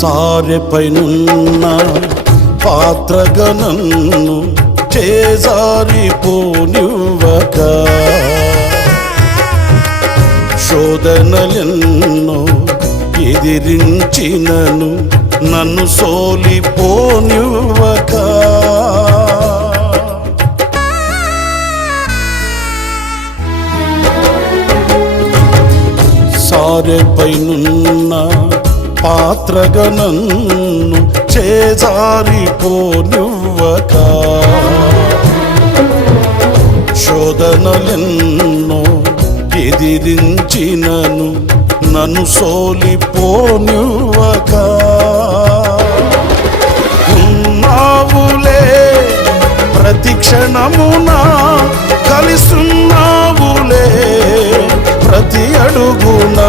సారెపైనున్న పాత్రగనన్ను చేజారిపోనివ్వక. శోధనలెన్నో ఎదిరించినను నన్ను సోలిపోనివ్వక. సారెపైనున్న పాత్రగనన్ను చేజారిపోనివ్వక. శోధనలెన్నో ఎదిరించినను నన్ను సోలిపోనివ్వక. ఉన్నావులే ప్రతి క్షణమున కలిసున్నావులే ప్రతి అడుగునా